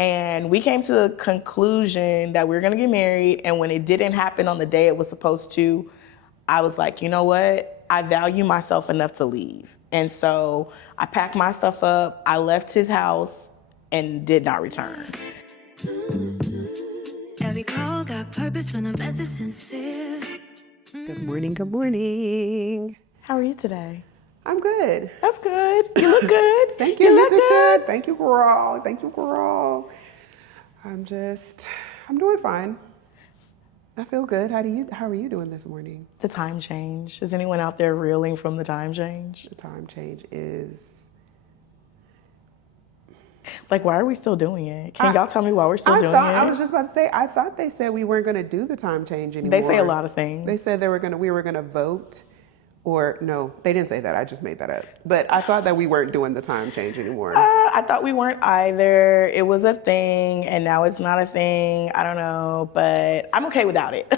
And we came to the conclusion that we were gonna get married. And when it didn't happen on the day it was supposed to, I was like, you know what? I value myself enough to leave. And so I packed my stuff up, I left his house, and did not return. Every call got purpose when the message sincere. Good morning, good morning. How are you today? I'm good. That's good. You look good. Thank you. You look good. Thank you, girl. Thank you, girl. I'm doing fine. I feel good. How are you doing this morning? The time change. Is anyone out there reeling from the time change? The time change is... Like, why are we still doing it? Can y'all tell me why we're still doing it? I was just about to say, I thought they said we weren't going to do the time change anymore. They say a lot of things. They said we were going to vote. Or no, they didn't say that. I just made that up. But I thought that we weren't doing the time change anymore. I thought we weren't either. It was a thing, and now it's not a thing. I don't know, but I'm okay without it.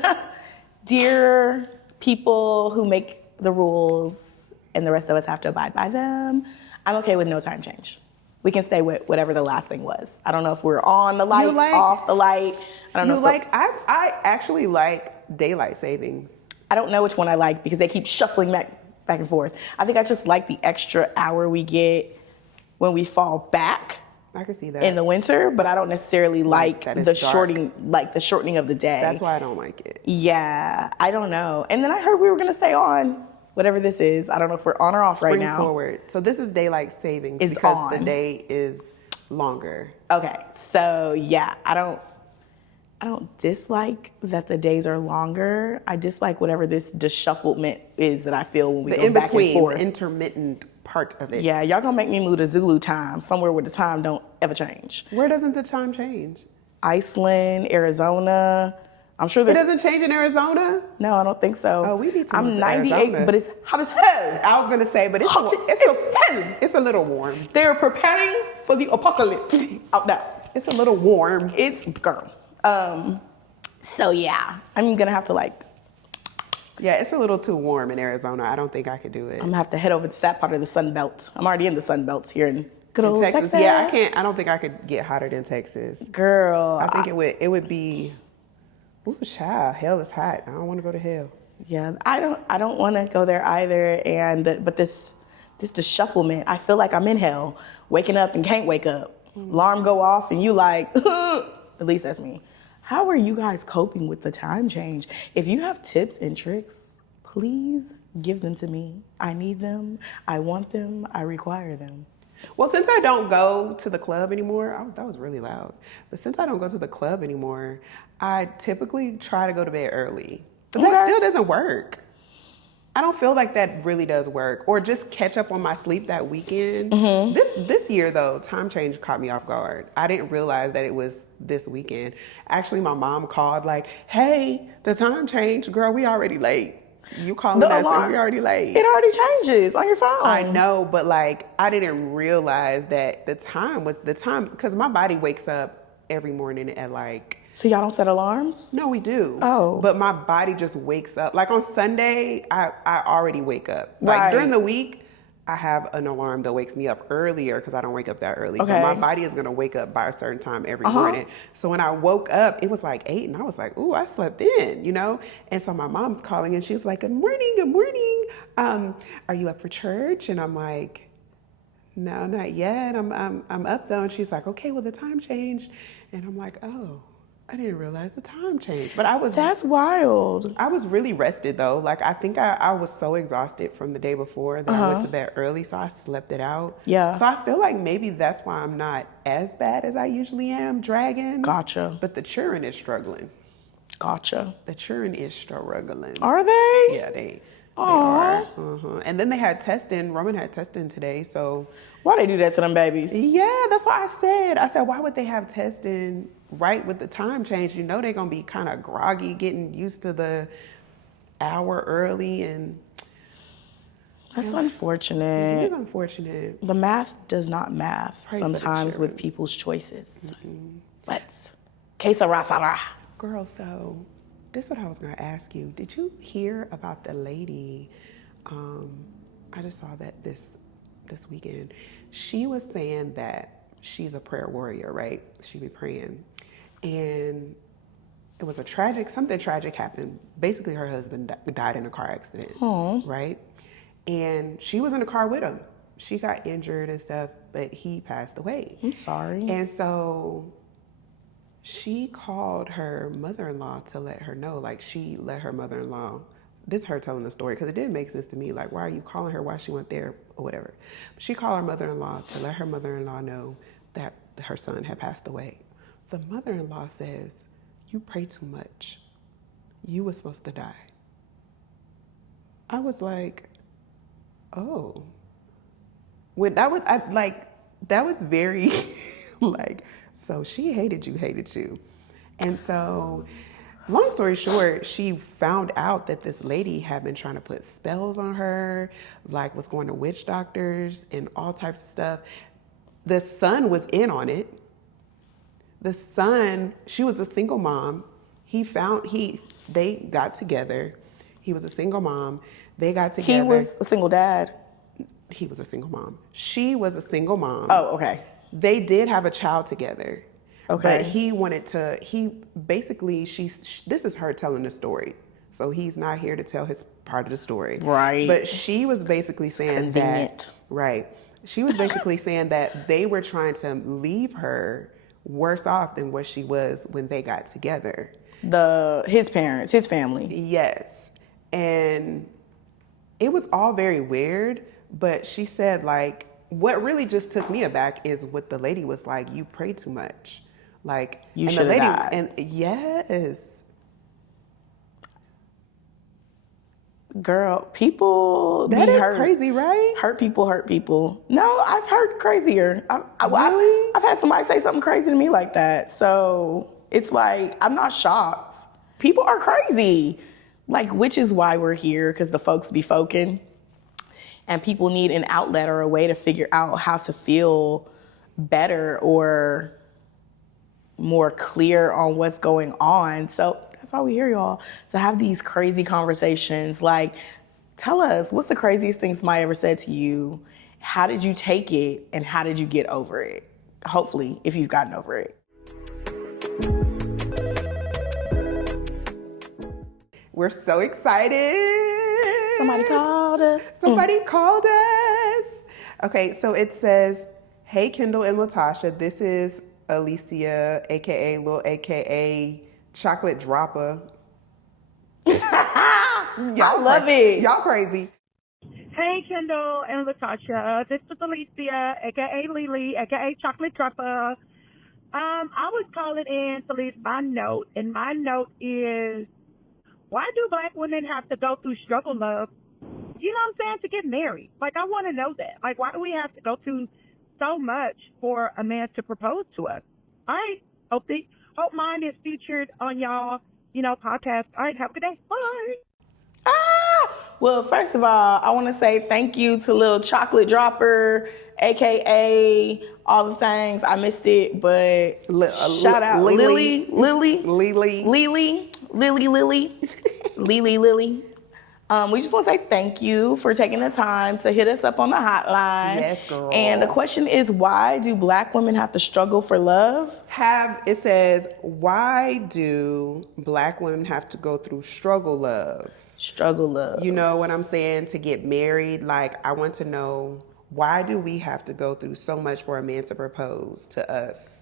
Dear people who make the rules and the rest of us have to abide by them, I'm okay with no time change. We can stay with whatever the last thing was. I don't know if we're on the light, off the light. I don't know. I actually like daylight savings. I don't know which one I like because they keep shuffling back and forth. I think I just like the extra hour we get when we fall back. I can see that. In the winter, but I don't necessarily like the shortening of the day. That's why I don't like it. Yeah, I don't know. And then I heard we were gonna stay on, whatever this is. I don't know if we're on or off right now. Spring forward. So this is daylight savings it's because on. The day is longer. Okay, so yeah, I don't dislike that the days are longer. I dislike whatever this dishufflement is that I feel when we go back and forth. The intermittent part of it. Yeah, y'all gonna make me move to Zulu time, somewhere where the time don't ever change. Where doesn't the time change? Iceland, Arizona. I'm sure it doesn't change in Arizona? No, I don't think so. Oh, we need to I'm move to 98, Arizona. But it's hot as hell. I was gonna say, but it's a little warm. They're preparing for the apocalypse out there. It's a little warm. It's girl. So yeah, I'm gonna have to yeah, it's a little too warm in Arizona. I don't think I could do it. I'm gonna have to head over to that part of the Sun Belt. I'm already in the Sun Belt here in good old Texas. Yeah, I don't think I could get hotter than Texas. Girl. I think it would be, ooh, child, hell is hot. I don't want to go to hell. Yeah, I don't want to go there either. But this shufflement, I feel like I'm in hell, waking up and can't wake up. Alarm go off and you like, at least that's me. How are you guys coping with the time change? If you have tips and tricks, please give them to me. I need them. I want them. I require them. Well, since I don't go to the club anymore, that was really loud. But since I don't go to the club anymore, I typically try to go to bed early. But that still doesn't work. I don't feel like that really does work. Or just catch up on my sleep that weekend. Mm-hmm. This year, though, time change caught me off guard. I didn't realize that it was this weekend. Actually, my mom called like, hey, the time change, girl, we already late. You calling us and we already late. It already changes on your phone. I know, but I didn't realize that the time because my body wakes up every morning at So y'all don't set alarms? No, we do. Oh. But my body just wakes up. On Sunday, I already wake up. During the week, I have an alarm that wakes me up earlier because I don't wake up that early. Okay. But my body is going to wake up by a certain time every morning. So when I woke up, it was 8 and I was like, ooh, I slept in, And so my mom's calling and she's like, good morning, good morning. Are you up for church? And I'm like, no, not yet. I'm up though. And she's like, okay, well, the time changed. And I'm like, oh, I didn't realize the time changed. But That's wild. I was really rested though. I think I was so exhausted from the day before that I went to bed early, so I slept it out. Yeah. So I feel like maybe that's why I'm not as bad as I usually am dragging. Gotcha. But the children is struggling. Gotcha. The children is struggling. Are they? Yeah, they are. And then they had testing. Roman had testing today, so. Why they do that to them babies? Yeah, that's what I said. I said, why would they have testing right with the time change? They're going to be kind of groggy, getting used to the hour early. And that's unfortunate. It is unfortunate. The math does not math sometimes with children. People's choices. But, que sera, sera. Girl, so this is what I was going to ask you. Did you hear about the lady? I just saw that this weekend. She was saying that she's a prayer warrior, right? She be praying. And it was something tragic happened. Basically, her husband died in a car accident, right? And she was in the car with him. She got injured and stuff, but he passed away. I'm sorry. And so she called her mother-in-law to let her know, like she let her mother-in-law, this is her telling the story, because it didn't make sense to me, like, why are you calling her, why she went there, or whatever. But she called her mother-in-law to let her mother-in-law know that her son had passed away. The mother-in-law says, you pray too much. You were supposed to die. I was like, oh. When that was very, like, so she hated you. And so, long story short, she found out that this lady had been trying to put spells on her, like was going to witch doctors and all types of stuff. The son was in on it. The son, she was a single mom. They got together. He was a single mom. They got together. He was a single dad. He was a single mom. She was a single mom. Oh, okay. They did have a child together. Okay. But this is her telling the story. So he's not here to tell his part of the story. Right. But she was basically saying that, right. She was basically saying that they were trying to leave her worse off than what she was when they got together. His parents, his family. Yes. And it was all very weird, but she said, like, what really just took me aback is what the lady was like, you pray too much. Like, you should have died. And yes. Girl, people That be is hurt. crazy, right? Hurt people. No, I've heard crazier. Really? I've had somebody say something crazy to me like that. So it's like, I'm not shocked. People are crazy. Like, which is why we're here, because the folks be folking. And people need an outlet or a way to figure out how to feel better or more clear on what's going on. So that's why we hear y'all, to have these crazy conversations. Like, tell us, what's the craziest thing somebody ever said to you? How did you take it? And how did you get over it? Hopefully, if you've gotten over it. We're so excited. Somebody called us. Somebody called us. Okay, so it says, hey, Kendall and Latasha, this is Alicia, aka Lil, aka Chocolate Dropper. I love it. Y'all crazy. Hey, Kendall and Latasha. This is Alicia, aka Lily, aka Chocolate Dropper. I was calling in to leave my note, and my note is, why do Black women have to go through struggle love, you know what I'm saying, to get married? Like, I want to know that. Like, why do we have to go through so much for a man to propose to us? All right. Hope mine is featured on y'all, podcast. All right. Have a good day. Bye. Well, first of all, I want to say thank you to Lil Chocolate Dropper, aka all the things. I missed it, but shout out Lily. We just want to say thank you for taking the time to hit us up on the hotline. Yes, girl. And the question is, why do Black women have to struggle for love? It says, why do Black women have to go through struggle love? Struggle love. You know what I'm saying? To get married, like, I want to know, why do we have to go through so much for a man to propose to us?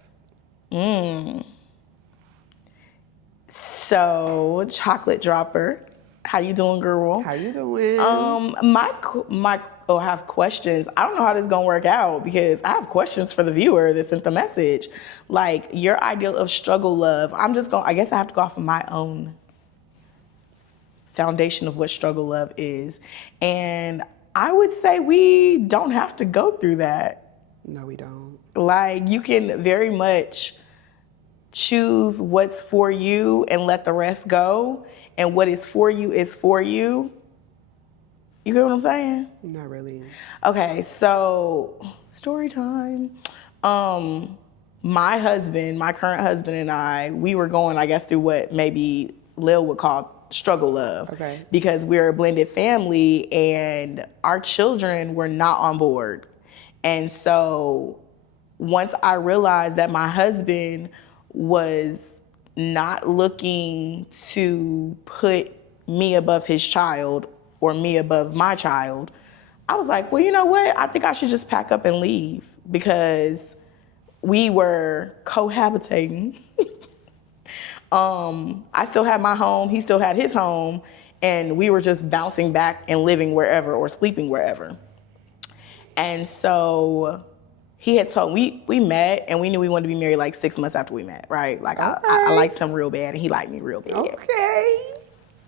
So, Chocolate Dropper, how you doing, girl? How you doing? I have questions. I don't know how this is gonna work out because I have questions for the viewer that sent the message. Like, your ideal of struggle love. I guess I have to go off of my own foundation of what struggle love is. And I would say we don't have to go through that. No, we don't. Like, you can very much choose what's for you and let the rest go. And what is for you is for you. You get what I'm saying? Not really. Okay, so story time. My current husband and I, we were going, I guess, through what maybe Lil would call struggle love. Okay. Because we're a blended family and our children were not on board. And so once I realized that my husband was not looking to put me above his child or me above my child, I was like, well, you know what? I think I should just pack up and leave, because we were cohabitating. I still had my home, he still had his home, and we were just bouncing back and living wherever or sleeping wherever. And so he had told me, we met and we knew we wanted to be married like 6 months after we met, right? Like I liked him real bad and he liked me real bad. Okay.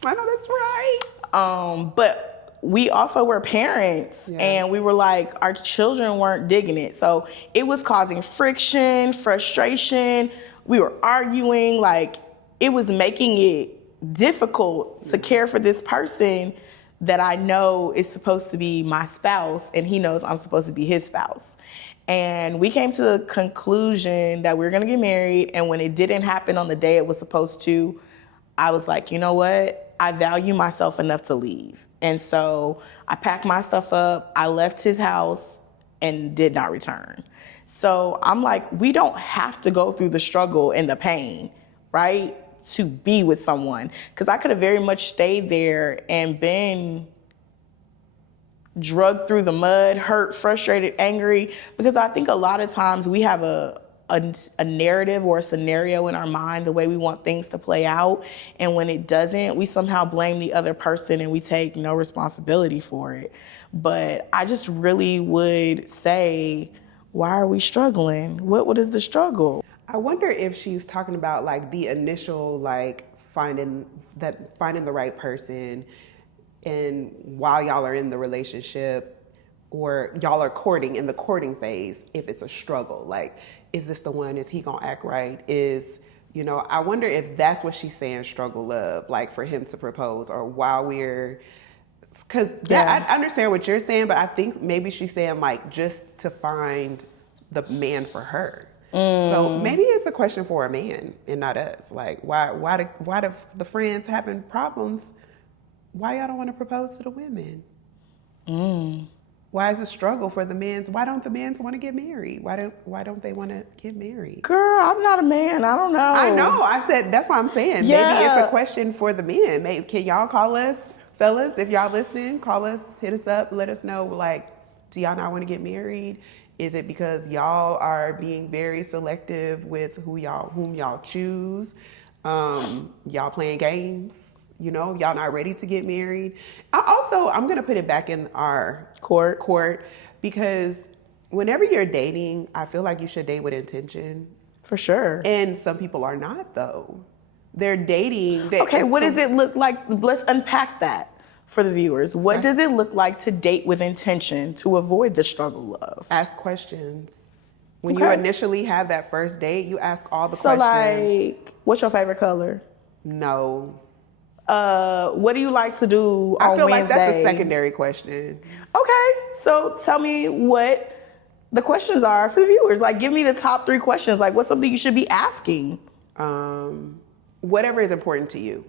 I know that's right. But we also were parents, and we were like, our children weren't digging it. So it was causing friction, frustration. We were arguing, like it was making it difficult to care for this person that I know is supposed to be my spouse, and he knows I'm supposed to be his spouse. And we came to the conclusion that we were gonna get married, and when it didn't happen on the day it was supposed to, I was like, you know what? I value myself enough to leave. And so I packed my stuff up, I left his house and did not return. So I'm like, we don't have to go through the struggle and the pain, right? To be with someone. Because I could have very much stayed there and been drugged through the mud, hurt, frustrated, angry. Because I think a lot of times we have a narrative or a scenario in our mind, the way we want things to play out. And when it doesn't, we somehow blame the other person and we take no responsibility for it. But I just really would say, why are we struggling? What is the struggle? I wonder if she's talking about like the initial, like finding the right person, and while y'all are in the relationship or y'all are courting, in the courting phase, if it's a struggle, like, is this the one? Is he gonna act right? I wonder if that's what she's saying, struggle love, like for him to propose, or while we're, because I understand what you're saying, but I think maybe she's saying like just to find the man for her. So maybe it's a question for a man and not us. Like, why do the friends having problems? Why y'all don't want to propose to the women? Why is it a struggle for the men? Why don't the men want to get married? Why don't they want to get married? Girl, I'm not a man. I don't know. I know. I said, that's why I'm saying. Yeah. Maybe it's a question for the men. Maybe, can y'all call us, fellas? If y'all listening, call us, hit us up, let us know, like, do y'all not want to get married? Is it because y'all are being very selective with whom y'all choose? Y'all playing games? Y'all not ready to get married? I'm going to put it back in our court, because whenever you're dating, I feel like you should date with intention. For sure. And some people are not, though. They're dating. Okay, what does it look like? Let's unpack that for the viewers. What does it look like to date with intention to avoid the struggle of? Ask questions. When you initially have that first date, you ask all the questions. Like, what's your favorite color? No. What do you like to do on Wednesday? I feel like that's a secondary question. Okay, so tell me what the questions are for the viewers. Like, give me the top 3 questions. Like, what's something you should be asking? Whatever is important to you.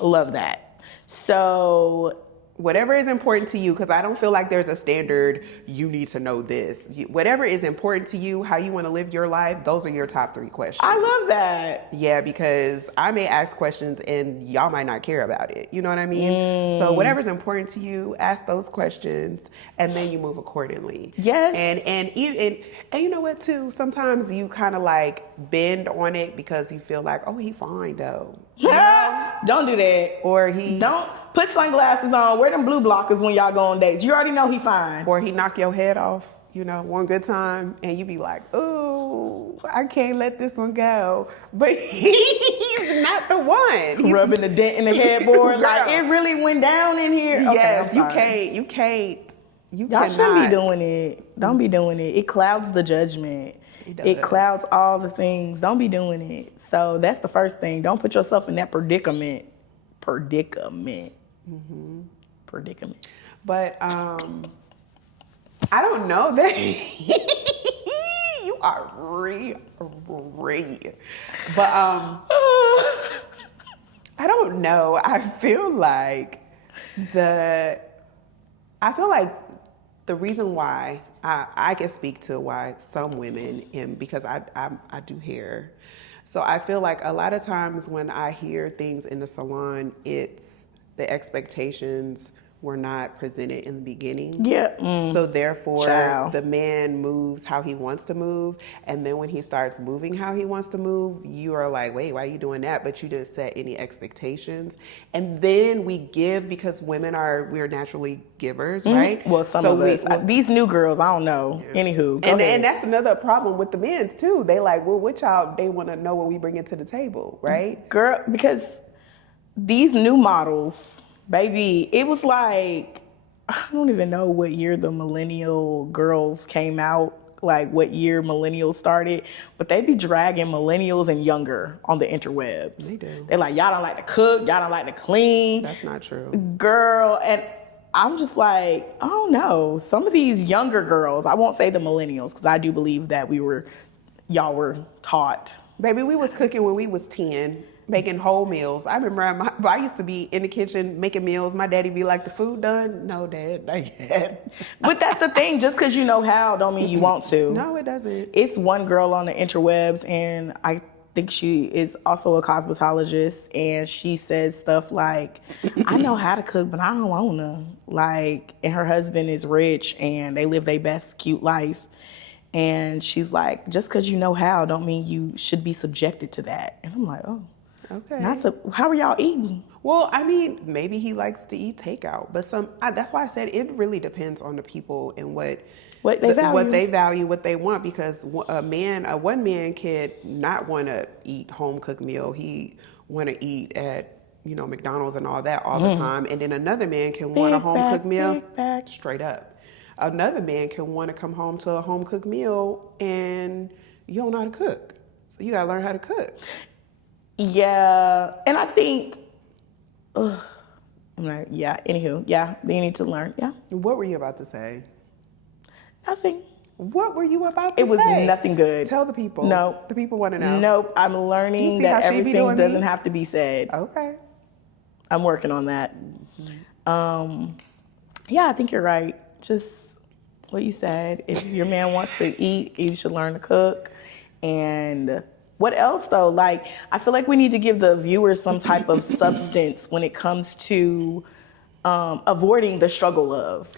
Love that. So whatever is important to you, because I don't feel like there's a standard, you need to know this. Whatever is important to you, how you want to live your life, those are your top 3 questions. I love that. Yeah, because I may ask questions and y'all might not care about it. You know what I mean? So whatever's important to you, ask those questions, and then you move accordingly. Yes. And you know what too? Sometimes you kind of like bend on it because you feel like, oh, he fine though. You know? Don't do that. Or he don't put sunglasses on. Wear them blue blockers when y'all go on dates. You already know he fine. Or he knock your head off, one good time, and you be like, ooh, I can't let this one go. But he's not the one. Rubbing the dent in the headboard. Like, it really went down in here. Yes, okay, you can't. Y'all shouldn't be doing it. Don't be doing it. It clouds the judgment. It clouds all the things. Don't be doing it. So that's the first thing. Don't put yourself in that predicament. Predicament. But I don't know that you are free. But I don't know. I feel like the reason why I can speak to why some women, and because I do hair, so I feel like a lot of times when I hear things in the salon, it's the expectations were not presented in the beginning. Yeah. So therefore, Child. the man moves how he wants to move, and then when he starts moving how he wants to move, you are like, wait, why are you doing that? But you didn't set any expectations. And then we give because we're naturally givers, right? Well, some of us. These new girls, I don't know. Yeah. Anywho, go ahead. And that's another problem with the men's too. They like, well, what y'all? They want to know what we bring into the table, right? Girl, because these new models, baby, it was like, I don't even know what year the millennial girls came out, like what year millennials started, but they be dragging millennials and younger on the interwebs. They do. They're like, y'all don't like to cook, y'all don't like to clean. That's not true. Girl, and I'm just like, I don't know. Some of these younger girls, I won't say the millennials, because I do believe that y'all were taught. Baby, we was cooking when we was 10. Making whole meals. I remember I used to be in the kitchen making meals. My daddy be like, the food done? No, Dad, not yet. But that's the thing. Just because you know how don't mean you want to. No, it doesn't. It's one girl on the interwebs, and I think she is also a cosmetologist, and she says stuff like, I know how to cook, but I don't want to. Like, and her husband is rich, and they live their best cute life. And she's like, just because you know how don't mean you should be subjected to that. And I'm like, oh. Okay. How are y'all eating? Well, I mean, maybe he likes to eat takeout, but that's why I said it really depends on the people and what they value, what they want. Because one man could not want to eat home cooked meal. He want to eat at McDonald's and all that all the time, and then another man can want a home cooked meal. Straight up, another man can want to come home to a home cooked meal, and you don't know how to cook, so you gotta learn how to cook. Yeah, and I think, anywho, yeah, you need to learn, yeah. What were you about to say? Nothing. What were you about to say? It was nothing good. Tell the people. No. The people want to know. Nope, I'm learning that everything doesn't have to be said. Okay. I'm working on that. Mm-hmm. Yeah, I think you're right. Just what you said. If your man wants to eat, you should learn to cook. And what else though? Like, I feel like we need to give the viewers some type of substance when it comes to avoiding the struggle of.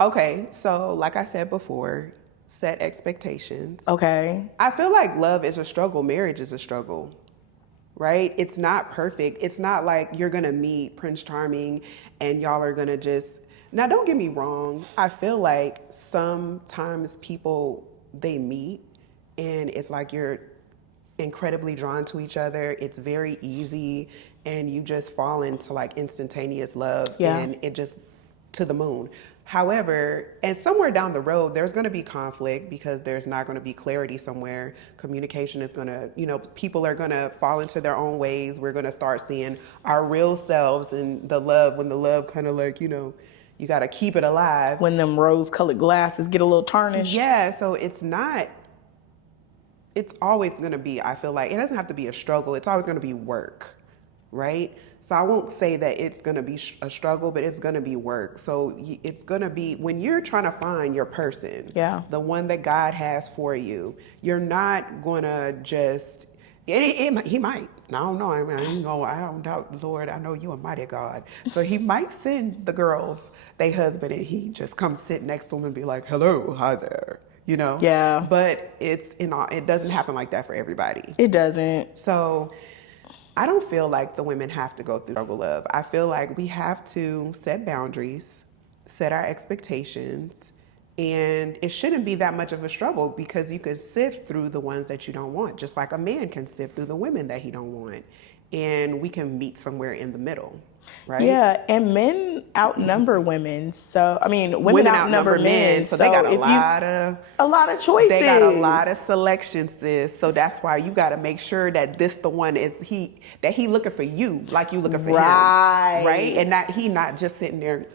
Okay, so like I said before, set expectations. Okay. I feel like love is a struggle. Marriage is a struggle, right? It's not perfect. It's not like you're going to meet Prince Charming and y'all are going to just... Now, don't get me wrong. I feel like sometimes people, they meet and it's like you're incredibly drawn to each other. It's very easy and you just fall into like instantaneous love and it just to the moon. However, and somewhere down the road, there's going to be conflict because there's not going to be clarity somewhere. Communication is going to, people are going to fall into their own ways. We're going to start seeing our real selves and the love, when the love kind of like, you got to keep it alive. When them rose-colored glasses get a little tarnished. Yeah, so it's always going to be, I feel like, it doesn't have to be a struggle. It's always going to be work, right? So I won't say that it's going to be a struggle, but it's going to be work. So it's going to be, when you're trying to find your person, the one that God has for you, you're not going to just, he might, I don't know, I don't doubt, Lord, I know you a mighty God. So he might send the girls, they husband, and he just comes sit next to them and be like, hello, hi there. Yeah. But it doesn't happen like that for everybody. It doesn't. So I don't feel like the women have to go through struggle love. I feel like we have to set boundaries, set our expectations, and it shouldn't be that much of a struggle because you could sift through the ones that you don't want, just like a man can sift through the women that he don't want. And we can meet somewhere in the middle, right? Yeah, and men outnumber women. So, I mean, women outnumber men. So they got a lot of choices. They got a lot of selections, sis. So that's why you got to make sure that this the one is that he looking for you like you looking for him. Right? And he not just sitting there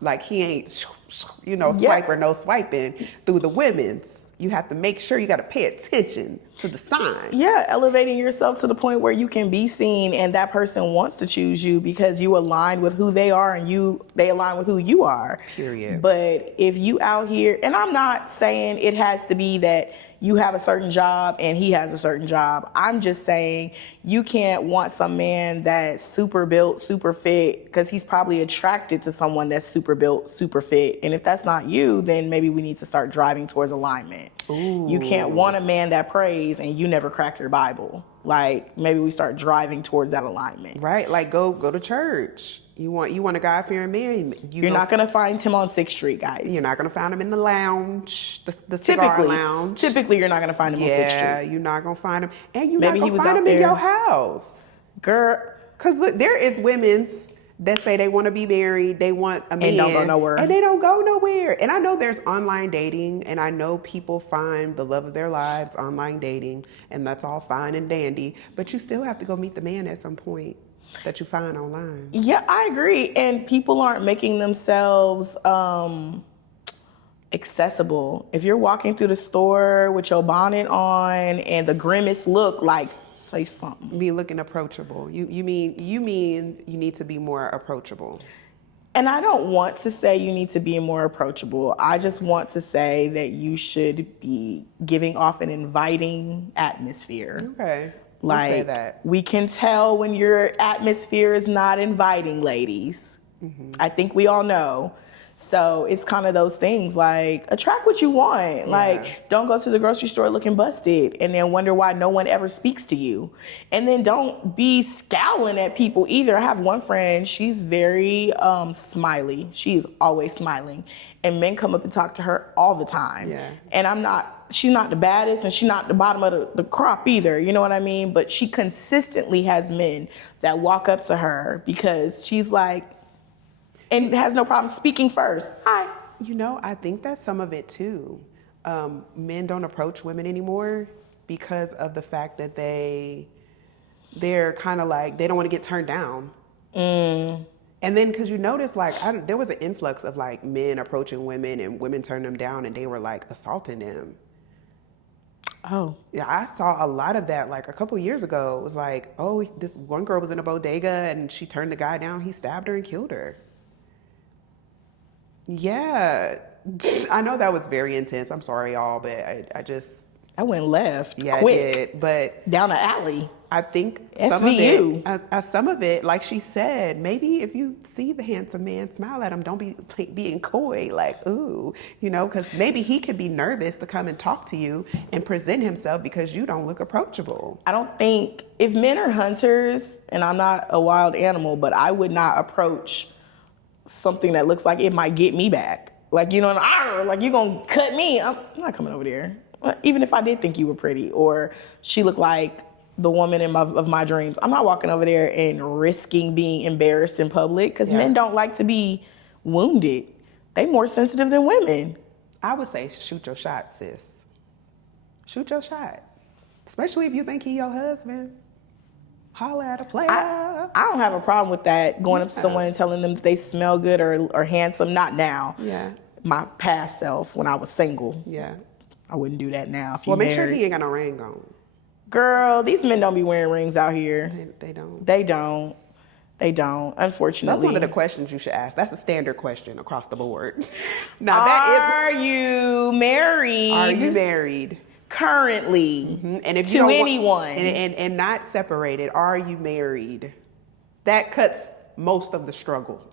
like he ain't swiper no swiping through the women's. You have to make sure you got to pay attention to the sign. Yeah, elevating yourself to the point where you can be seen and that person wants to choose you because you align with who they are and they align with who you are. Period. But if you out here, and I'm not saying it has to be that you have a certain job and he has a certain job. I'm just saying you can't want some man that's super built, super fit, because he's probably attracted to someone that's super built, super fit. And if that's not you, then maybe we need to start driving towards alignment. Ooh. You can't want a man that prays and you never crack your Bible. Like, maybe we start driving towards that alignment. Right, like go to church. You want a God-fearing man. You're not going to find him on 6th Street, guys. You're not going to find him in the lounge, the cigar lounge. Typically, you're not going to find him on 6th Street. Yeah, you're not going to find him. And you're Maybe not he going was to find out him in there. your house. Girl. Because look, there is women that say they want to be married, they want a man. And don't go nowhere. And they don't go nowhere. And I know there's online dating, and I know people find the love of their lives online dating, and that's all fine and dandy. But you still have to go meet the man at some point that you find online. Yeah, I agree. And people aren't making themselves accessible. If you're walking through the store with your bonnet on and the grimace look, like, say something. Be looking approachable. You mean you need to be more approachable. And I don't want to say you need to be more approachable. I just want to say that you should be giving off an inviting atmosphere. Okay. Like, say that. We can tell when your atmosphere is not inviting, ladies. Mm-hmm. I think we all know. So it's kind of those things, like, attract what you want. Yeah. Like, don't go to the grocery store looking busted and then wonder why no one ever speaks to you. And then don't be scowling at people either. I have one friend, she's very smiley. She's always smiling. And men come up and talk to her all the time. Yeah. And she's not the baddest and she's not the bottom of the crop either, you know what I mean? But she consistently has men that walk up to her because she's like, and has no problem speaking first. Hi. You know, I think that's some of it too. Men don't approach women anymore because of the fact that they're kind of like, they don't want to get turned down. And then, because you notice, like, there was an influx of like men approaching women and women turned them down and they were like assaulting them. Oh. Yeah, I saw a lot of that like a couple years ago. It was like, oh, this one girl was in a bodega and she turned the guy down. He stabbed her and killed her. Yeah, I know that was very intense. I'm sorry, y'all, but I went left. Yeah, quick. I did. But down the alley. I think SVU. some of it, like she said, maybe if you see the handsome man, smile at him. Don't be being coy, like, ooh, you know, because maybe he could be nervous to come and talk to you and present himself because you don't look approachable. I don't think, if men are hunters, and I'm not a wild animal, but I would not approach something that looks like it might get me back. Like, you know, like, you gonna cut me. I'm not coming over there. Even if I did think you were pretty or she looked like the woman of my dreams, I'm not walking over there and risking being embarrassed in public because men don't like to be wounded. They more sensitive than women. I would say shoot your shot, sis. Shoot your shot. Especially if you think he your husband. Holla at a player. I don't have a problem with that, going up to someone and telling them that they smell good or handsome. Not now. Yeah. My past self, when I was single. Yeah. I wouldn't do that now. If you make sure he ain't got no ring on. Girl, these men don't be wearing rings out here. They don't. They don't. They don't, unfortunately. That's one of the questions you should ask. That's a standard question across the board. Now, are you married? Are you married? Currently. Mm-hmm. And if you to don't anyone. And not separated, are you married? That cuts most of the struggle.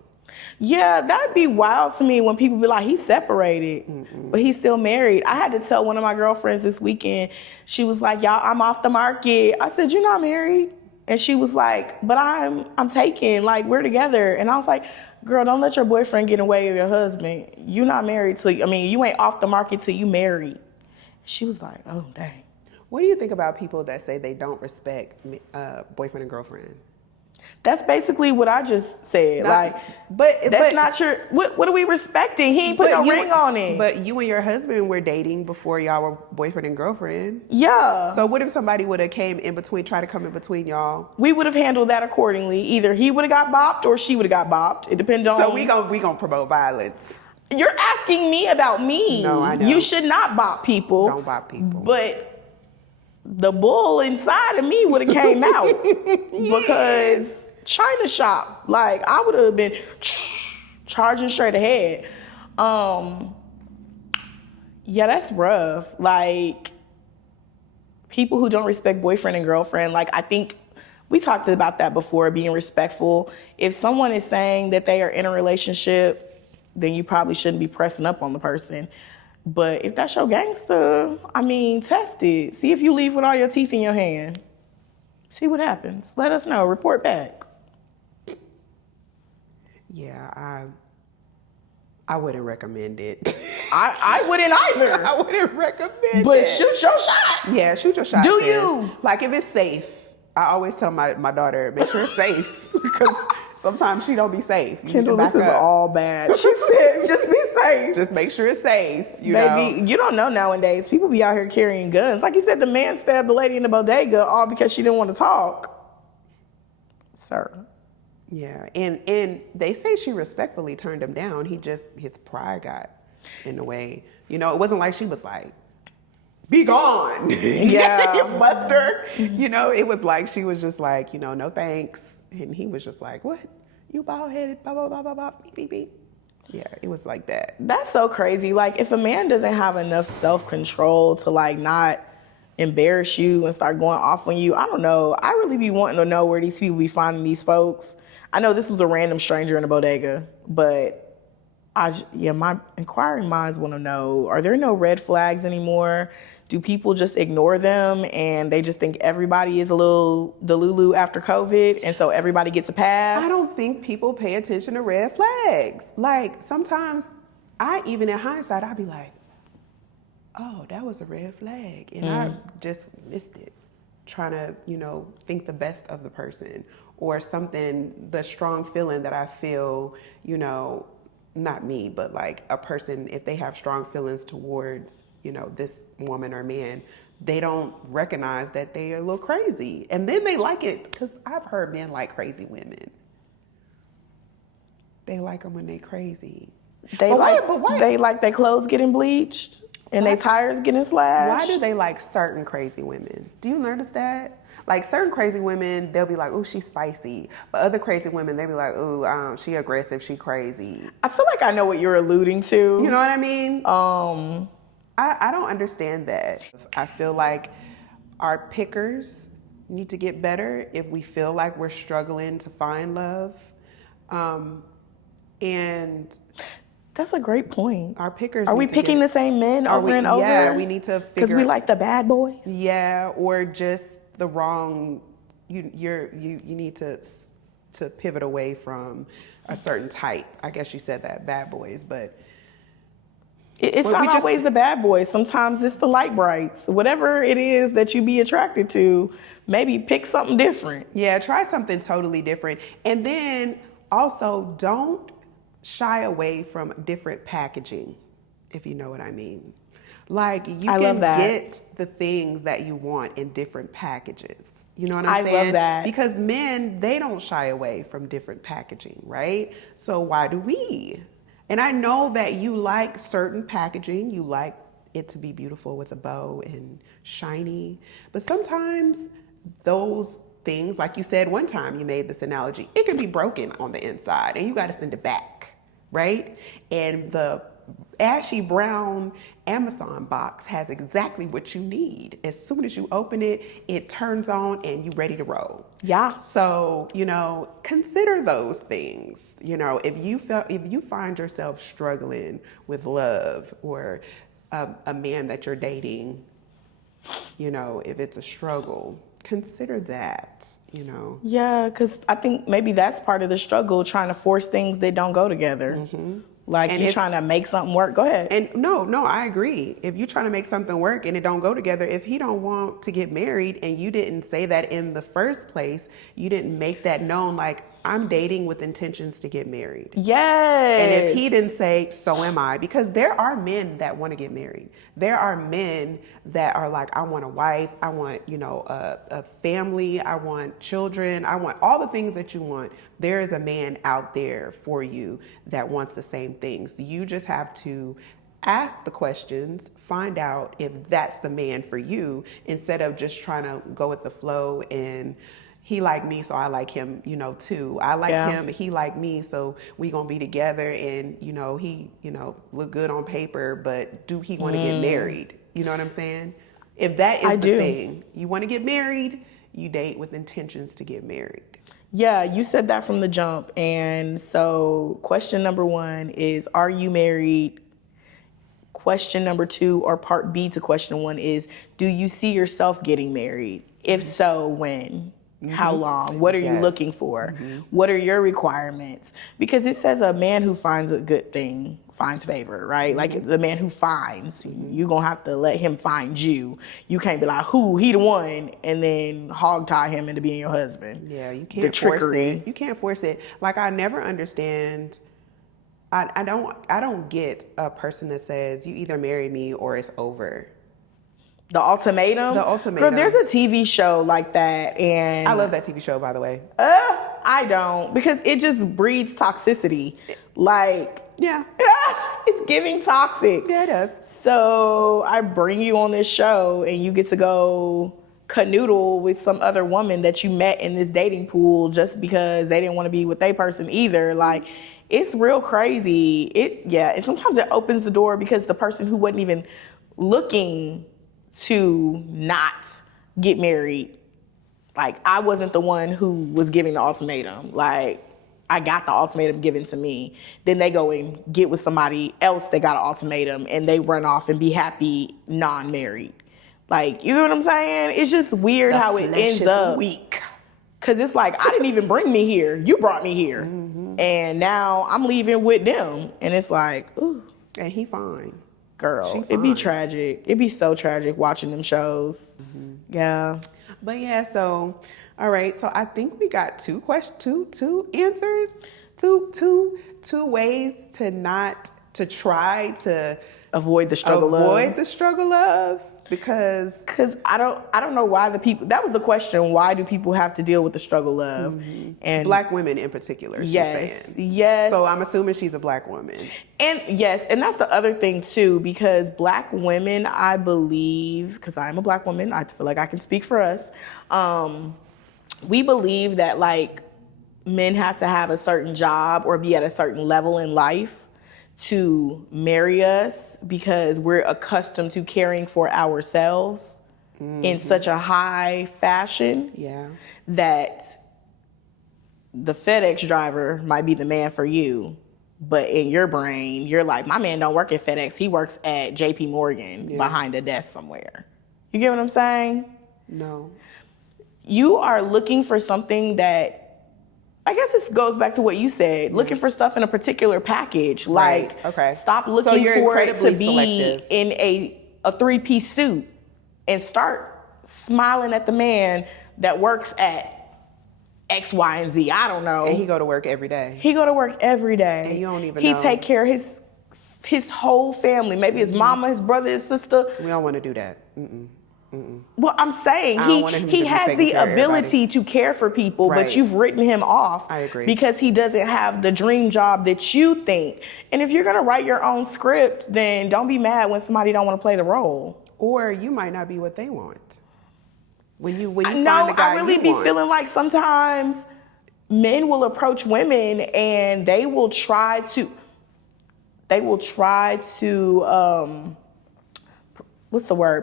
Yeah, that'd be wild to me when people be like, he's separated, but he's still married. I had to tell one of my girlfriends this weekend, she was like, y'all, I'm off the market. I said, you're not married? And she was like, but I'm taken, like, we're together. And I was like, girl, don't let your boyfriend get away with your husband. You're not married you ain't off the market till you married. She was like, oh, dang. What do you think about people that say they don't respect boyfriend and girlfriend? That's basically what I just said. That's not your. What are we respecting? He ain't put no ring on it. But you and your husband were dating before y'all were boyfriend and girlfriend. Yeah. So what if somebody would have came in between, try to come in between y'all? We would have handled that accordingly. Either he would have got bopped or she would have got bopped. It depends on. So we gonna promote violence. You're asking me about me. No, I know. You should not bop people. Don't bop people. But the bull inside of me would have came out because China shop, like I would have been charging straight ahead. Yeah, that's rough. Like people who don't respect boyfriend and girlfriend, like I think we talked about that before, being respectful. If someone is saying that they are in a relationship, then you probably shouldn't be pressing up on the person. But if that's your gangster, I mean, test it. See if you leave with all your teeth in your hand. See what happens. Let us know. Report back. Yeah, I wouldn't recommend it. I wouldn't either. I wouldn't recommend But it. shoot your shot. Yeah, shoot your shot. Do sis. you? Like if it's safe. I always tell my daughter, make sure it's safe. Because sometimes she don't be safe. You Kendall, need to this is back up. all bad. She said, just be safe. Just make sure it's safe. Baby, you don't know nowadays. People be out here carrying guns. Like you said, the man stabbed the lady in the bodega all because she didn't want to talk. Sir. Yeah, and they say she respectfully turned him down. His pride got in the way. You know, it wasn't like she was like, be gone. Yeah. Buster. You know, it was like she was just like, you know, no thanks. And he was just like, what? You bald headed, blah, blah, blah, blah, blah, beep, beep, beep. Yeah, it was like that. That's so crazy. Like, if a man doesn't have enough self-control to, like, not embarrass you and start going off on you, I don't know. I really be wanting to know where these people be finding these folks. I know this was a random stranger in a bodega, but my inquiring minds want to know, are there no red flags anymore? Do people just ignore them and they just think everybody is a little delulu after COVID and so everybody gets a pass? I don't think people pay attention to red flags. Like sometimes even in hindsight, I'd be like, oh, that was a red flag. And I just missed it. Trying to, you know, think the best of the person or something, the strong feeling that I feel, you know, not me, but like a person, if they have strong feelings towards, you know, this woman or man, they don't recognize that they are a little crazy. And then they like it, because I've heard men like crazy women. They like them when they crazy. They like their clothes getting bleached and their tires getting slashed. Why do they like certain crazy women? Do you notice that? Like certain crazy women, they'll be like, oh, she's spicy. But other crazy women, they'll be like, oh, she aggressive, she crazy. I feel like I know what you're alluding to. You know what I mean? I don't understand that. I feel like our pickers need to get better if we feel like we're struggling to find love. And that's a great point. our pickers Are we picking the same men over and over? Yeah, we need to figure. Because we like the bad boys. Yeah, or just the wrong. You need to pivot away from a certain type. I guess you said that, bad boys, but. It's not always the bad boys. Sometimes it's the light brights. Whatever it is that you be attracted to, maybe pick something different. Yeah, try something totally different. And then also don't shy away from different packaging, if you know what I mean. Like you can get the things that you want in different packages. You know what I'm saying? I love that. Because men, they don't shy away from different packaging, right? So why do we? And I know that you like certain packaging. You like it to be beautiful with a bow and shiny. But sometimes those things, like you said one time, you made this analogy, it can be broken on the inside and you got to send it back, right? And the ashy brown Amazon box has exactly what you need. As soon as you open it, it turns on and you're ready to roll. Yeah. So, you know, consider those things. You know, if you find yourself struggling with love or a man that you're dating, you know, if it's a struggle, consider that, you know. Yeah, because I think maybe that's part of the struggle, trying to force things that don't go together. Mm-hmm. Like you're trying to make something work. Go ahead. And no, I agree. If you're trying to make something work and it don't go together, if he don't want to get married and you didn't say that in the first place, you didn't make that known, like, I'm dating with intentions to get married. Yes. And if he didn't say, so am I, because there are men that want to get married. There are men that are like, I want a wife, I want, you know, a family, I want children, I want all the things that you want. There is a man out there for you that wants the same things. You just have to ask the questions, find out if that's the man for you, instead of just trying to go with the flow and he like me, so I like him, too. I like him, he like me, so we gonna be together, and he, look good on paper, but do he want to get married? You know what I'm saying? If that is the thing, you want to get married, you date with intentions to get married. Yeah, you said that from the jump. And so question number 1 is, are you married? Question number 2, or part B to question 1, is, do you see yourself getting married? If so, when? How long? What are you looking for? What are your requirements? Because it says a man who finds a good thing finds favor, right? Like the man who finds, you're going to have to let him find you. You can't be like, he the one, and then hog tie him into being your husband. Yeah, you can't force it. You can't force it. Like, I never understand. I don't get a person that says, you either marry me or it's over. The ultimatum? The ultimatum. Girl, there's a TV show like that, and I love that TV show, by the way. I don't, because it just breeds toxicity. Like, yeah, it's giving toxic. Yeah, it does. So I bring you on this show, and you get to go canoodle with some other woman that you met in this dating pool just because they didn't want to be with their person either. Like, it's real crazy. And sometimes it opens the door because the person who wasn't even looking to not get married, like, I wasn't the one who was giving the ultimatum. Like, I got the ultimatum given to me. Then they go and get with somebody else that got an ultimatum, and they run off and be happy non-married. Like, you know what I'm saying? It's just weird how it ends up. Weak. Because it's like, I didn't even bring me here. You brought me here. And now I'm leaving with them. And it's like, ooh. And he fine. Girl, it'd be tragic. It'd be so tragic watching them shows. Yeah. But yeah, so, all right. So I think we got two answers, two ways to try to avoid the struggle of, because I don't know why that was the question. Why do people have to deal with the struggle of? And Black women in particular, she's saying. Yes. So I'm assuming she's a Black woman. And yes, and that's the other thing too, because Black women, I believe, because I'm a Black woman, I feel like I can speak for us. We believe that, like, men have to have a certain job or be at a certain level in life to marry us, because we're accustomed to caring for ourselves in such a high fashion that the FedEx driver might be the man for you, but in your brain, you're like, my man don't work at FedEx. He works at JP Morgan behind a desk somewhere. You get what I'm saying? No. You are looking for something that, I guess this goes back to what you said, looking for stuff in a particular package. Right. Like, okay. Stop looking for it to be in a 3-piece suit and start smiling at the man that works at X, Y, and Z. I don't know. And he go to work every day. And you don't even know. He take care of his whole family. Maybe his mama, his brother, his sister. We don't want to do that. Well, I'm saying he has the ability to care for people, but you've written him off. I agree. Because he doesn't have the dream job that you think. And if you're going to write your own script, then don't be mad when somebody don't want to play the role. Or you might not be what they want. When you find the guy I really be feeling like sometimes men will approach women and they will try to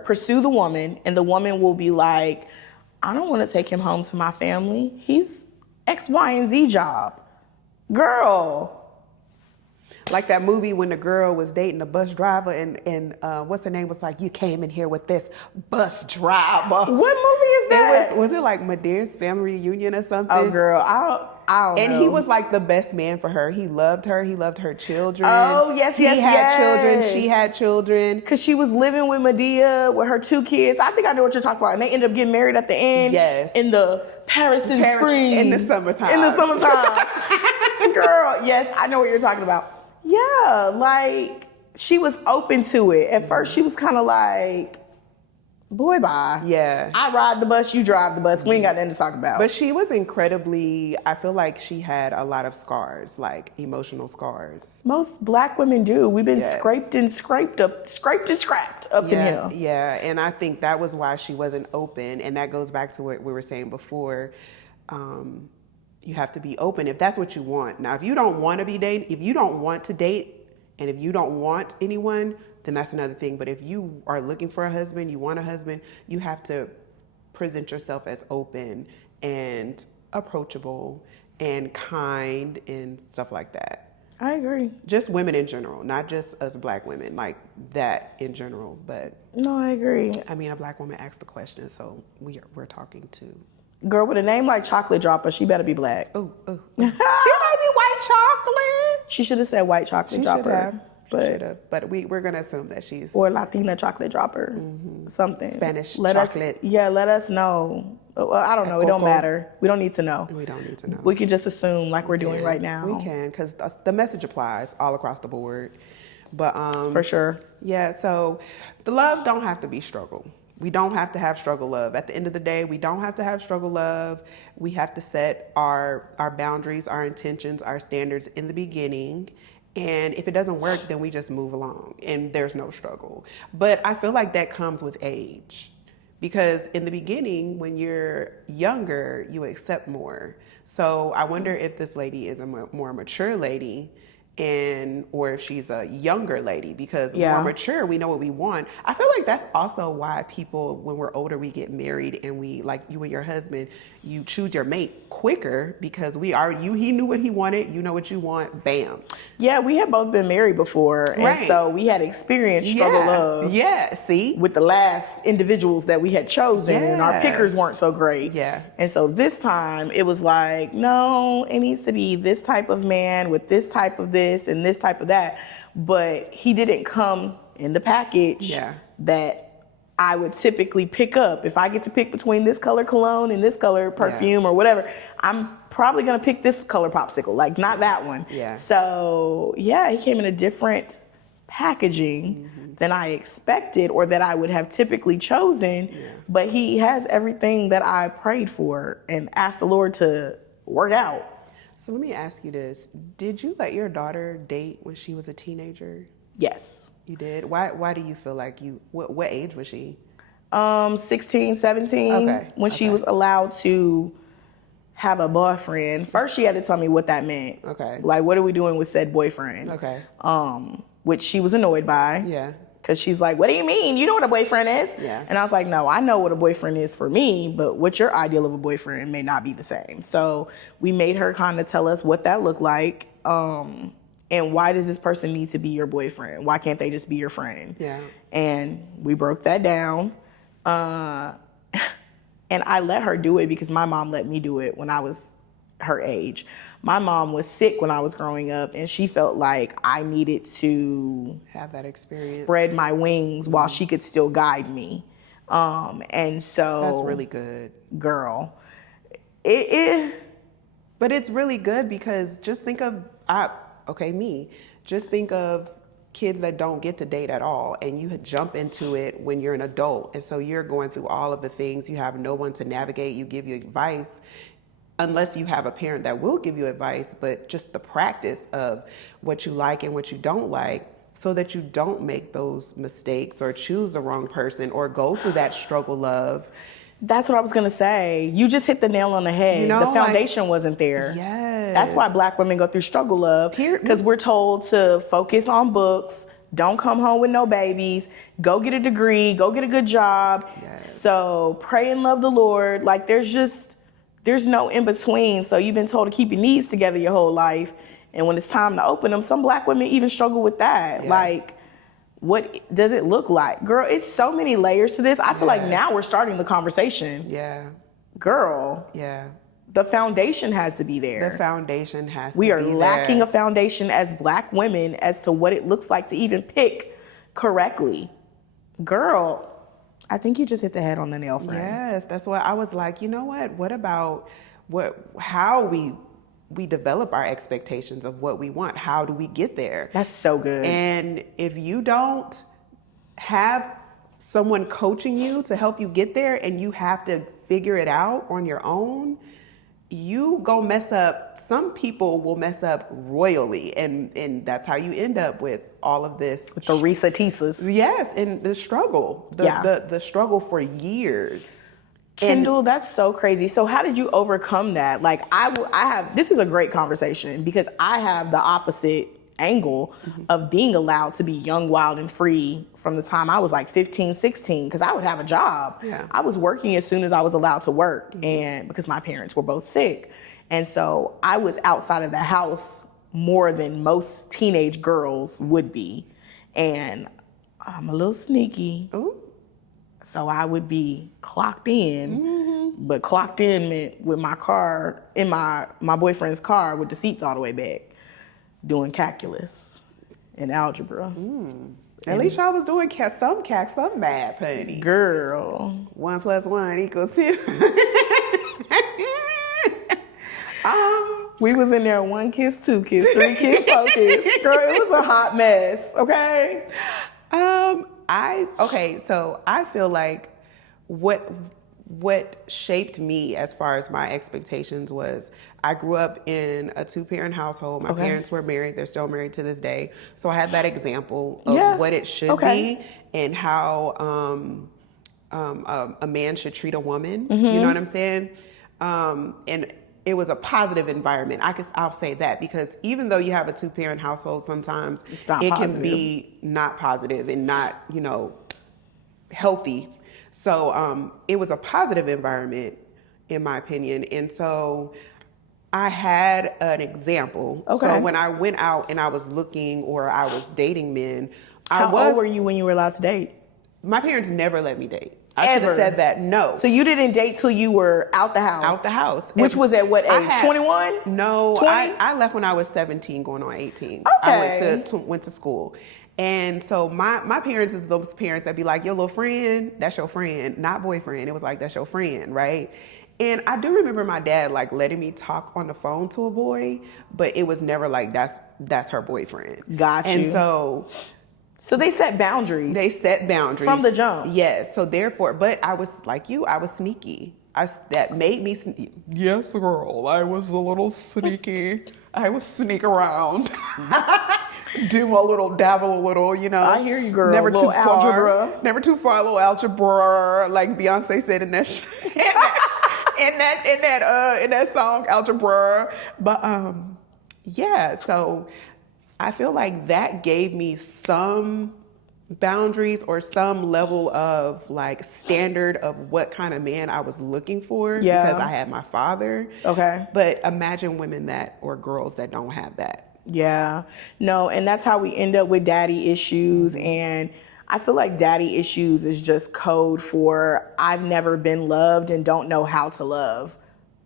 pursue the woman, and the woman will be like, I don't want to take him home to my family. He's X, Y, and Z job. Girl. Like that movie when the girl was dating a bus driver and what's her name was like, you came in here with this bus driver. What movie is that? Was it like Madeire's Family Reunion or something? Oh, girl, I don't know. And he was like the best man for her. He loved her. He loved her children. Oh, yes, he had children. She had children. Because she was living with Madea with her 2 kids. I think I know what you're talking about. And they ended up getting married at the end. Yes. In the Paris in spring. In the summertime. Girl, yes, I know what you're talking about. Yeah, like, she was open to it. At first, she was kind of like, Boy, bye. Yeah. I ride the bus, you drive the bus. We ain't got nothing to talk about. But she was incredibly, I feel like she had a lot of scars, like emotional scars. Most black women do. We've been Yes. scraped and scrapped up in here. Yeah, and I think that was why she wasn't open, and that goes back to what we were saying before. You have to be open if that's what you want. Now, if you don't want to be dating, if you don't want to date, and if you don't want anyone, then that's another thing. But if you are looking for a husband, you want a husband, you have to present yourself as open and approachable and kind and stuff like that. I agree. Just women in general, not just us black women, like that in general. But No, I agree. I mean, a black woman asked the question, so we're talking to. Girl with a name like Chocolate Dropper, she better be black. Oh, she might be white chocolate. She should have said White Chocolate Dropper. But we're gonna assume that she's Or Latina Chocolate Dropper. Something. Spanish chocolate. Let us know. Well, I don't know. It don't matter. We don't need to know. We don't need to know. We can just assume like we're doing right now. We can, because the message applies all across the board. But For sure. yeah, so the love don't have to be struggle. We don't have to have struggle love. At the end of the day, we don't have to have struggle love. We have to set our boundaries, our intentions, our standards in the beginning. And if it doesn't work, then we just move along and there's no struggle. But I feel like that comes with age. Because in the beginning, when you're younger, you accept more. So I wonder if this lady is a more mature lady, or if she's a younger lady, because more mature, we know what we want. I feel like that's also why people, when we're older, we get married, and we, like you and your husband, you choose your mate quicker because he knew what he wanted, you know what you want, bam. Yeah, we had both been married before, and so we had experienced struggle love. Yeah, see? With the last individuals that we had chosen, and our pickers weren't so great. Yeah. And so this time it was like, no, it needs to be this type of man with this type of this and this type of that. But he didn't come in the package that I would typically pick up. If I get to pick between this color cologne and this color perfume or whatever, I'm probably gonna pick this color popsicle, like not that one. Yeah. So yeah, he came in a different packaging than I expected or that I would have typically chosen, but he has everything that I prayed for and asked the Lord to work out. So let me ask you this. Did you let your daughter date when she was a teenager? Yes. You did? Why do you feel like what age was she? 16, 17, when she was allowed to have a boyfriend. First, she had to tell me what that meant. Okay. Like, what are we doing with said boyfriend? Okay. Which she was annoyed by. Yeah. Because she's like, what do you mean? You know what a boyfriend is? Yeah. And I was like, no, I know what a boyfriend is for me, but what your ideal of a boyfriend may not be the same. So we made her kind of tell us what that looked like. And why does this person need to be your boyfriend? Why can't they just be your friend? Yeah. And we broke that down. And I let her do it because my mom let me do it when I was her age. My mom was sick when I was growing up, and she felt like I needed to have that experience, spread my wings while she could still guide me. And so that's really good, girl. But it's really good because just think of just think of kids that don't get to date at all, and you jump into it when you're an adult, and so you're going through all of the things. You have no one to navigate. You give you advice, unless you have a parent that will give you advice, but just the practice of what you like and what you don't like, so that you don't make those mistakes or choose the wrong person or go through that struggle love. That's what I was gonna say. You just hit the nail on the head. You know, the foundation wasn't there. Yes. That's why black women go through struggle love, because we're told to focus on books, don't come home with no babies, go get a degree, go get a good job. Yes. So pray and love the Lord. Like there's no in between. So you've been told to keep your knees together your whole life. And when it's time to open them, some black women even struggle with that. Yeah. Like, what does it look like? Girl, it's so many layers to this. I feel like now we're starting the conversation. Yeah. Girl. Yeah. The foundation has to be there. The foundation has to be there. We are lacking a foundation as black women as to what it looks like to even pick correctly. Girl, I think you just hit the head on the nail, friend. Yes, that's why I was like, you know what? What about how we develop our expectations of what we want? How do we get there? That's so good. And if you don't have someone coaching you to help you get there and you have to figure it out on your own, you go mess up. Some people will mess up royally, and that's how you end up with all of this. With the Risa Tisas. Yes, and the struggle, the struggle for years. Kendall, that's so crazy. So how did you overcome that? Like I have, this is a great conversation because I have the opposite angle of being allowed to be young, wild, and free from the time I was like 15, 16, because I would have a job. Yeah. I was working as soon as I was allowed to work, and because my parents were both sick. And so I was outside of the house more than most teenage girls would be. And I'm a little sneaky. Ooh. So I would be clocked in, but clocked in meant with my car, in my boyfriend's car with the seats all the way back, doing calculus and algebra. At least y'all was doing some math, honey. Girl. 1 + 1 = 2. We was in there 1 kiss, 2 kiss, 3 kiss, 4 kiss. Girl, it was a hot mess, okay? So I feel like what shaped me as far as my expectations was I grew up in a 2-parent household. My parents were married. They're still married to this day. So I had that example of what it should be and how a man should treat a woman. You know what I'm saying? And it was a positive environment. I'll say that because even though you have a 2-parent household, sometimes it can be not positive and not, healthy. So it was a positive environment, in my opinion. And so I had an example. So when I went out and I was looking or I was dating men, How old were you when you were allowed to date? My parents never let me date. I should have said that. No. So you didn't date till you were out the house? Out the house. Which was at what age? 21? No. 20? I left when I was 17 going on 18. Okay. I went to school. And so my parents is those parents that be like, your little friend, that's your friend, not boyfriend. It was like, that's your friend, right? And I do remember my dad like letting me talk on the phone to a boy, but it was never like, that's her boyfriend. Got you. And so they set boundaries. They set boundaries. From the jump. Yes. So therefore, but I was like you, I was sneaky. That made me sneaky. Yes, girl. I was a little sneaky. I would sneak around. Do a little, dabble a little, I hear you, girl. Never little too far. Algebra. Never too far, a little algebra. Like Beyonce said in that in that song, Algebra. But yeah, so I feel like that gave me some boundaries or some level of like standard of what kind of man I was looking for because I had my father. Okay. But imagine women or girls that don't have that. Yeah. No, and that's how we end up with daddy issues. And I feel like daddy issues is just code for I've never been loved and don't know how to love.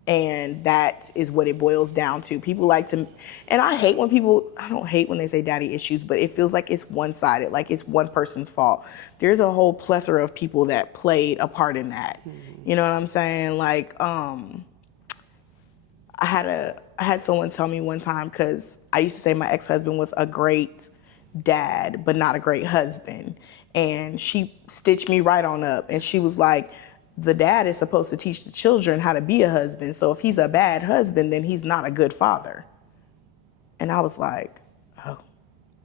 And that is what it boils down to. People like to, and I don't hate when they say daddy issues, but it feels like it's one-sided, like it's one person's fault. There's a whole plethora of people that played a part in that. You know what I'm saying? Like, I had someone tell me one time, because I used to say my ex-husband was a great dad, but not a great husband. And she stitched me right on up. And she was like, the dad is supposed to teach the children how to be a husband. So if he's a bad husband, then he's not a good father. And I was like, oh.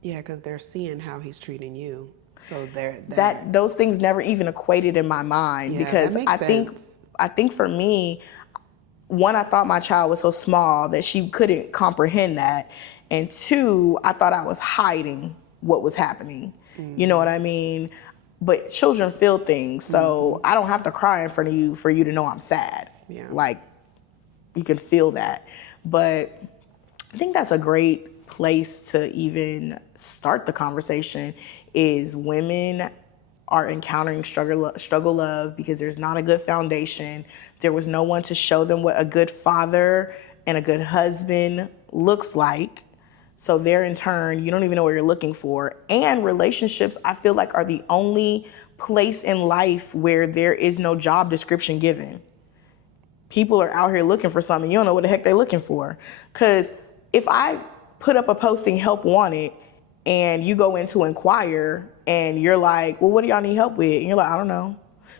Yeah, because they're seeing how he's treating you. So those things never even equated in my mind, because I think for me, one, I thought my child was so small that she couldn't comprehend that. And two, I thought I was hiding what was happening. You know what I mean? But children feel things, so I don't have to cry in front of you for you to know I'm sad. Yeah. Like, you can feel that. But I think that's a great place to even start the conversation, is women are encountering struggle love because there's not a good foundation. There was no one to show them what a good father and a good husband looks like. So there, in turn, you don't even know what you're looking for. And relationships, I feel like, are the only place in life where there is no job description given. People are out here looking for something. You don't know what the heck they're looking for. Because if I put up a posting, help wanted, and you go in to inquire, and you're like, well, what do y'all need help with? And you're like, I don't know.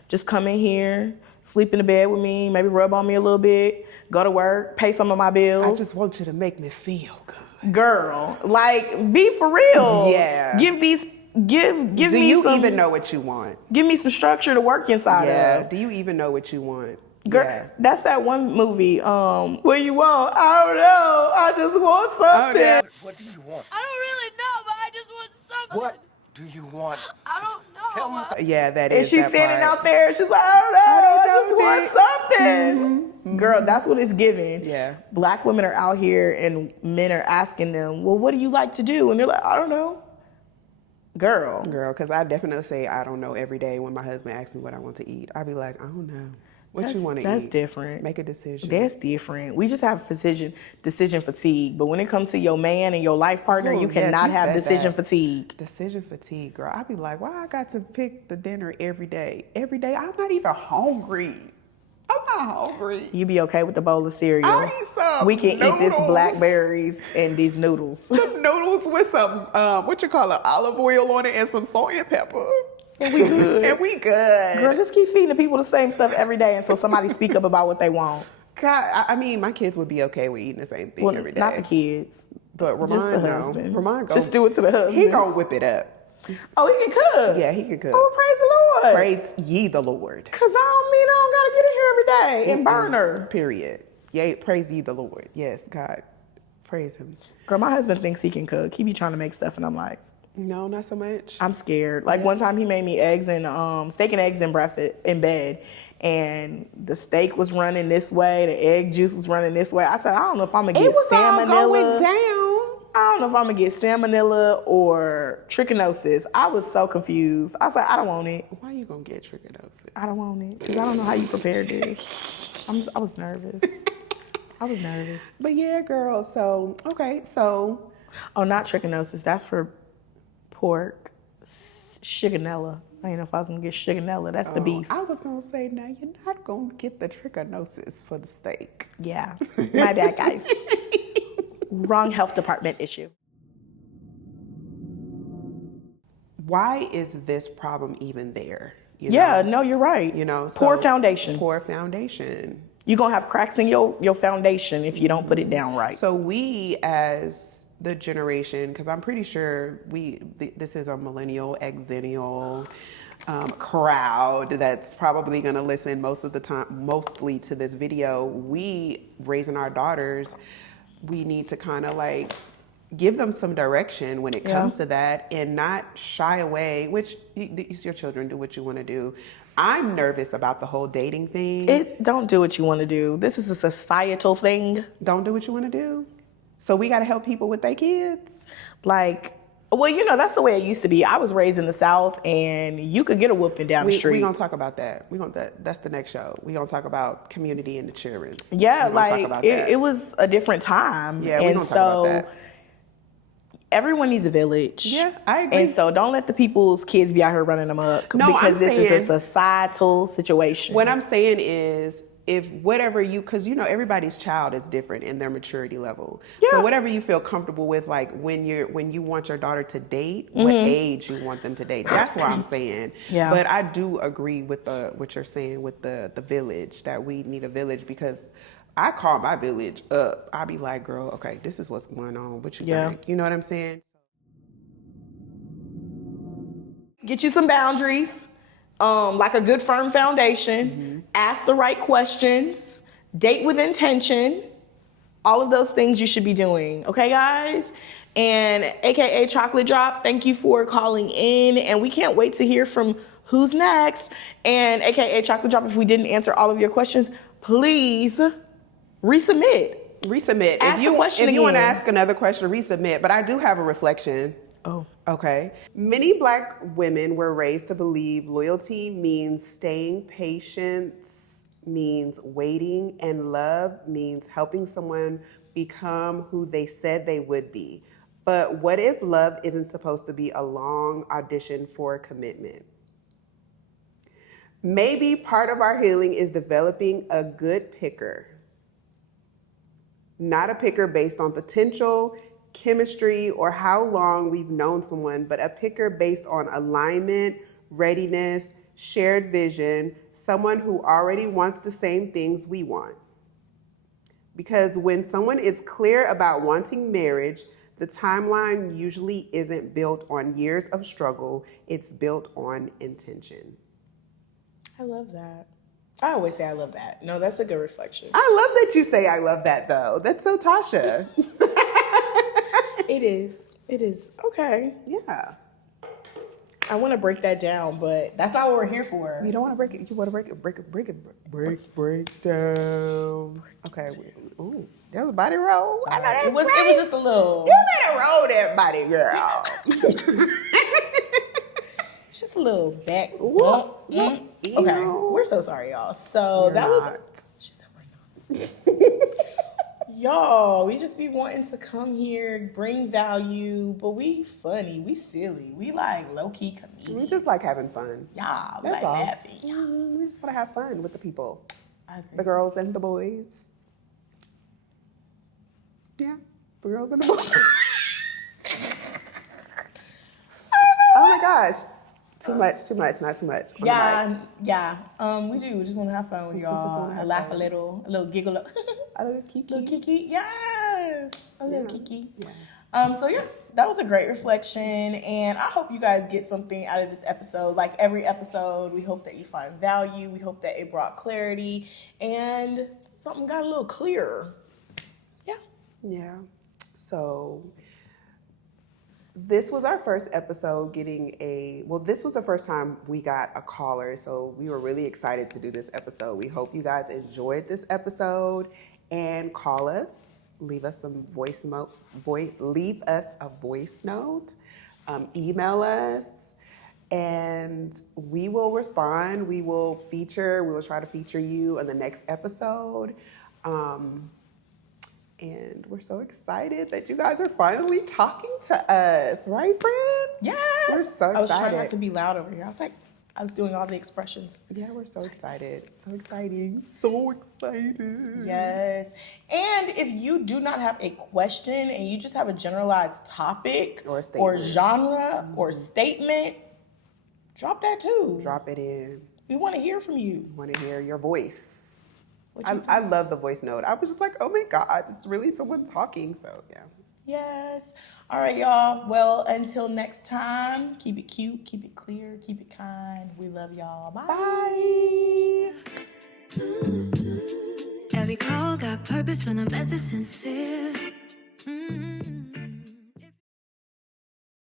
Just come in here, sleep in the bed with me, maybe rub on me a little bit, go to work, pay some of my bills. I just want you to make me feel good. Girl, like, be for real. Yeah. Give me some. Do you even know what you want? Give me some structure to work inside of. Do you even know what you want? Girl, that's that one movie. What you want? I don't know. I just want something. What do you want? I don't really know, but I just want something. What do you want? I don't know. Tell me. Yeah, that And is. she's that standing part. out there. She's like, I just want something. Mm-hmm. Girl, that's what it's giving. Yeah. Black women are out here and men are asking them, well, what do you like to do? And they're like, I don't know. Girl, because I definitely say I don't know every day when my husband asks me what I want to eat. I'll be like, I don't know. What you want to eat? That's different. Make a decision. That's different. We just have decision fatigue. But when it comes to your man and your life partner, Oh, you yes, cannot you have said decision that. fatigue. Decision fatigue, girl. I'll be like, why I got to pick the dinner every day? Every day, I'm not even hungry. I'm not hungry. You be okay with the bowl of cereal. I'll eat some We can eat this noodles. blackberries and these noodles. Some noodles with some, olive oil on it and some salt and pepper. And we good. And we good. Girl, just keep feeding the people the same stuff every day until somebody speak up about what they want. God, I mean, my kids would be okay with eating the same thing every day. Not the kids. But Ramon, Just the no. husband. Ramon Just do it to the husband. He gonna whip it up. Oh, he can cook. Yeah, he can cook. Oh, praise the Lord. Praise ye the Lord. Cause I don't gotta get in here every day and burn her. Period. Yea, praise ye the Lord. Yes, God, praise Him. Girl, my husband thinks he can cook. He be trying to make stuff, and I'm like, No, not so much. I'm scared. Like one time he made me eggs and steak and eggs in breakfast in bed, and the steak was running this way, the egg juice was running this way. I said, I don't know if I'm gonna get It was all salmonella. going down. I don't know if I'm gonna get salmonella or trichinosis. I was so confused. I was like, I don't want it. Why you gonna get trichinosis? I don't want it because I don't know how you prepared this. I was nervous. I was nervous. But yeah, girl. So okay, so Oh, not trichinosis. That's for pork. Shiganella. I didn't know if I was gonna get shiganella. That's the beef. I was gonna say, now you're not gonna get the trichinosis for the steak. Yeah. My bad, guys. Wrong health department issue. Why is this problem even there? You Yeah, know? no, you're right. You know, poor so- foundation. Poor foundation. You're gonna have cracks in your foundation if you don't put it down right. So we, as the generation, because I'm pretty sure this is a millennial, exennial crowd that's probably going to listen mostly to this video. We raising our daughters, we need to kind of like give them some direction when it comes to that and not shy away, which it's your children, do what you want to do. I'm nervous about the whole dating thing. Don't do what you want to do. This is a societal thing. Don't do what you want to do. So we got to help people with their kids. Like, well, you know, that's the way it used to be. I was raised in the South, and you could get a whooping down the street. We're going to talk about that. That's the next show. We're going to talk about community and the children. Yeah, like, it was a different time. Yeah, we're and going to talk about that. Everyone needs a village. Yeah, I agree. And so don't let the people's kids be out here running amok because this is a societal situation. What I'm saying is, if whatever because everybody's child is different in their maturity level. Yeah. So whatever you feel comfortable with, like when you want your daughter to date, what age you want them to date. That's what I'm saying. Yeah. But I do agree with what you're saying with the village, that we need a village, because I call my village up. I be like, girl, okay, this is what's going on. What you think? You know what I'm saying? Get you some boundaries, like a good firm foundation. Ask the right questions. Date with intention. All of those things you should be doing. Okay, guys? And AKA Chocolate Drop, thank you for calling in. And we can't wait to hear from who's next. And AKA Chocolate Drop, if we didn't answer all of your questions, please resubmit. Ask the question if you want to again. ask another question, resubmit. But I do have a reflection. Oh. Okay. Many Black women were raised to believe loyalty means staying patient, means waiting, and love means helping someone become who they said they would be. But what if love isn't supposed to be a long audition for commitment? Maybe part of our healing is developing a good picker. Not a picker based on potential, chemistry, or how long we've known someone, but a picker based on alignment, readiness, shared vision, someone who already wants the same things we want. Because when someone is clear about wanting marriage, the timeline usually isn't built on years of struggle, it's built on intention. I love that. I always say I love that. No, that's a good reflection. I love that you say I love that, though. That's so Tasha. It is. It is. Okay. Yeah. I want to break that down, but that's not what we're here for. You don't want to break it. You want to break down. Okay. Ooh, that was a body roll. I know that's It was just a little. You better roll that body, girl. It's just a little back. Okay. Okay. We're so sorry, y'all. So that was. She said, "Why not?" Y'all, we just be wanting to come here, bring value, but we funny, we silly, we like low-key comedians. We just like having fun. Yeah, we That's like all. laughing. We just want to have fun with the people. I agree. The girls and the boys. Yeah, the girls and the boys. Oh my gosh. Too much, not too much. Yeah. We do. We just want to have fun with y'all. just wanna have laugh fun. a little giggle. A little kiki. Little kiki. Yes. A little kiki. Yeah. So yeah, that was a great reflection, and I hope you guys get something out of this episode. Like every episode, we hope that you find value. We hope that it brought clarity, and something got a little clearer. Yeah. Yeah. So this was our first episode this was the first time we got a caller, so we were really excited to do this episode. We hope you guys enjoyed this episode, and call us, leave us a voice note, email us, and we will respond. We will try to feature you on the next episode. And we're so excited that you guys are finally talking to us, right, friend? Yes. We're so excited. I was trying not to be loud over here. I was doing all the expressions. Yeah, we're so excited. So exciting. So excited. Yes. And if you do not have a question and you just have a generalized topic Or a statement. genre or statement, drop that too. Drop it in. We want to hear from you. Want to hear your voice. What you I love the voice note. I was just like, oh my God, it's really someone talking. So yeah. Yes. All right, y'all. Well, until next time, keep it cute, keep it clear, keep it kind. We love y'all. Bye. Bye. Every call got purpose when the message sincere.